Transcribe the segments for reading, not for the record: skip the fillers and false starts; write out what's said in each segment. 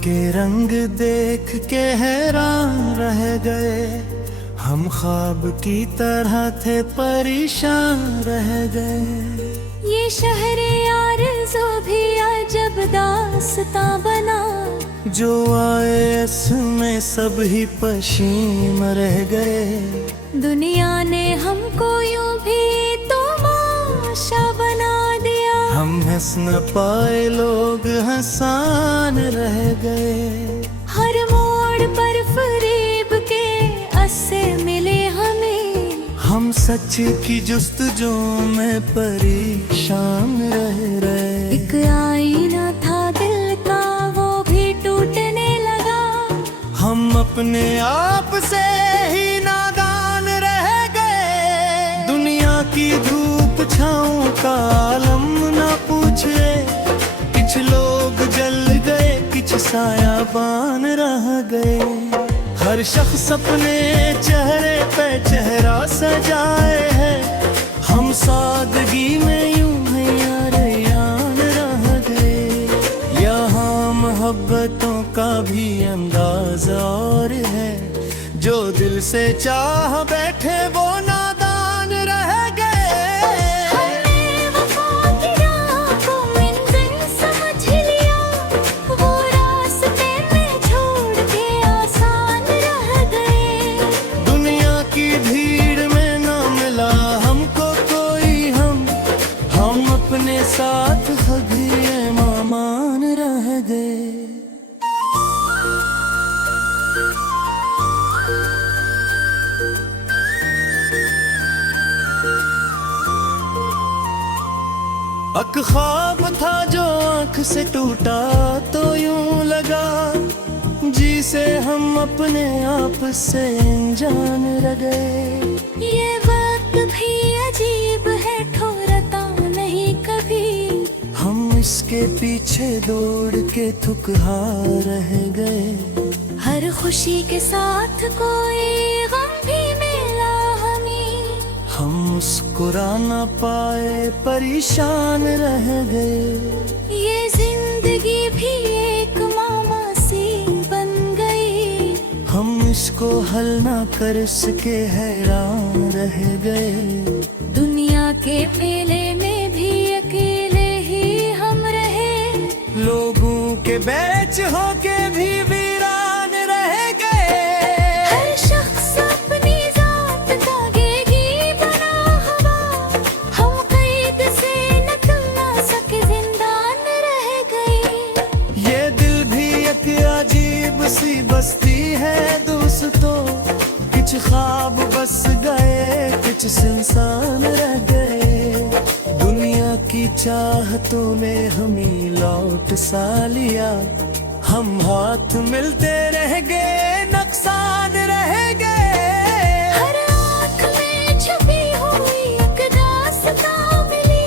के रंग देख के हैरान रह गए, हम ख्वाब की तरह थे परेशान रह गए। ये शहर आरज़ू भी अजब दास्तां बना, जो आए इसमें सब ही पशीम रह गए। दुनिया ने हमको यूं भी तमाशा बना दिया, हम हंस न पाए लोग हंसान रह गए। हर मोड़ पर फरेब के अस्से मिले हमें, हम सच की जुस्तजू में परेशान रह रहे। एक आईना था दिल का वो भी टूटने लगा, हम अपने आप से ही नादान रह गए। दुनिया की धूप छाँव का आलम ना पूछे, कुछ लोग जल गए कुछ सायाबान रह गए। हर शख्स अपने चेहरे पे चेहरा सजाए है, हम सादगी में यूं है यार यान रह गए। यहाँ मोहब्बतों का भी अंदाज और है, जो दिल से चाह बैठे वो नादान रह गए। हमने वफा की राह को मंजिल समझ लिया, वो रास्ते में छोड़ के आसान रह गए। दुनिया की भीड़ में ना मिला हमको कोई, हम अपने साथ हगिए मामान रह गए। एक ख्वाब था जो आंख से टूटा तो यूं लगा, जी से हम अपने आप से अनजान रह गए। ये वक्त भी अजीब है, ठोरता नहीं कभी, हम इसके पीछे दौड़ के थक हार रह गए। हर खुशी के साथ कोई गम भी मिला हमें, हम मुस्कुरा न पाए परेशान रह गए। ये जिंदगी भी एक मामा सी बन गई, हम इसको हल ना कर सके हैरान रह गए। दुनिया के मेले में भी अकेले ही हम रहे, लोगों के बैच होके भी वीरान रह गए। हर शख्स अपनी जात का गेगी बना हवा, हम कैद से निकल ना सके जिंदान रह गए। ये दिल भी एक अजीब सी बस्ती है दोस्तों, कुछ ख्वाब बस गए कुछ इंसान रह गए। दुनिया की चाहतों में हमें लौट सा लिया, हम हाथ मिलते रह गए नुकसान रह गए। हर आँख में छुपी हुई एक दास्तां मिली,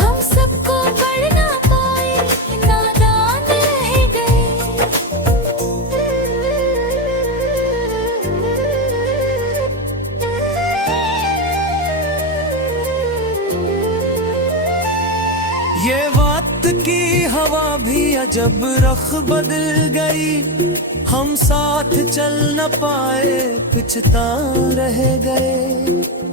हम सबको पढ़ ना पाए नादान रह गए। ये वक्त की हवा भी अजब रख बदल गई, हम साथ चल न पाए पिछता रह गए।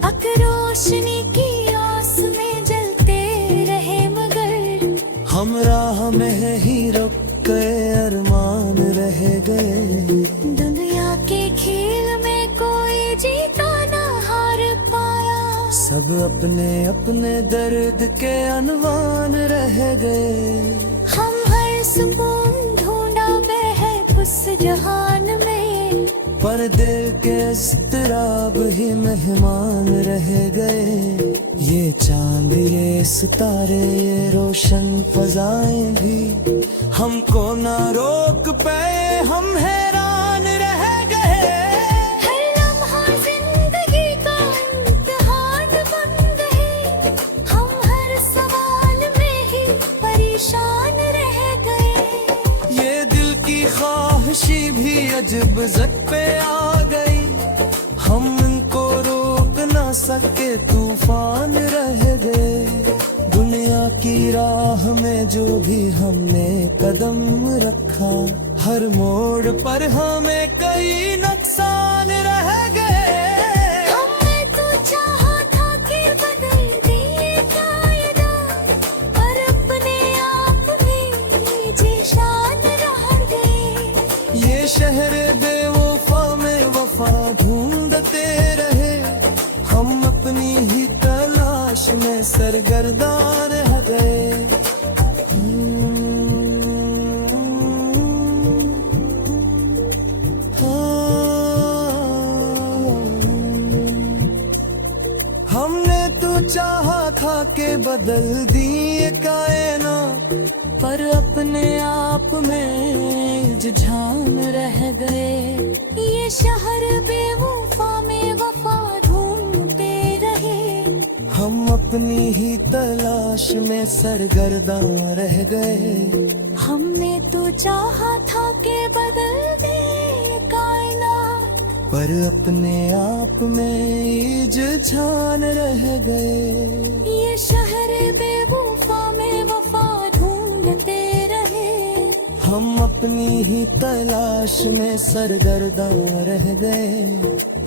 अक रोशनी की आस में जलते रहे मगर, हम राह में ही रुक गए अरमान रह गए। दुनिया के खेल में कोई जीता ना हार पाया, सब अपने अपने दर्द के अनवान रह गए। हम हर सुकून ढूंढा बहक उस जहान में, पर दिल के इस्तराब ही मेहमान रह गए। ये चांद ये सितारे ये रोशन फजाएं भी हमको ना रोक पाए, हम हैरान रह गए। हर लम्हा जिंदगी का इम्तिहान बन गए, हम हर सवाल में ही परेशान रह गए। ये दिल की ख्वाहिशी भी अजब जद पे आ गई, हम इनको रोक ना सके तूफान रह गए। दुनिया की राह में जो भी हमने कदम रखा, हर मोड़ पर हमें कई नुकसान रह गए। हमने तो चाहा था कि बदल दिए कायदा, पर अपने आप में जी शान रह गए। ये शहर बेवफा में वफा ढूंढते रहे, हम अपनी ही तलाश में सरगर्दान रह गए। हमने तो चाहा था कि बदल दिए कायनात, पर अपने आप में जुझान रह गए। ये शहर बेवफा में वफा ढूंढते रहे, हम अपनी ही तलाश में सरगर्दान रह गए। हमने तो चाहा था कि बदल दे कायनात, पर अपने आप में जुझान रह गए। ये शहर बेवफा में वफा ढूंढते रहे, हम अपनी ही तलाश में सरगर्दान रह गए।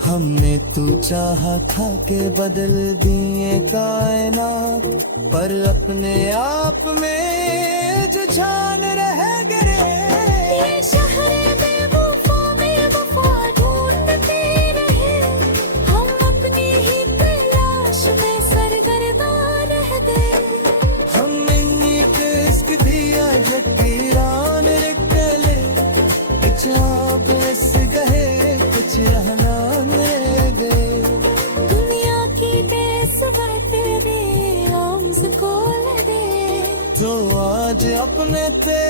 हमने तो चाहा था कि बदल दिए कायनात, पर अपने आप में जुझान रह गए। ये शहर बेवफा में वफा ढूंढते रहे, हम अपनी ही तलाश में सरगर्दान रह गए। हमने नीट इश्क दिया जकीरान निकले, कुछ आप इस गए कुछ रहनान रह गए। दुनिया की देश बातें दे आर्म्स खोल दे, जो आज अपने थे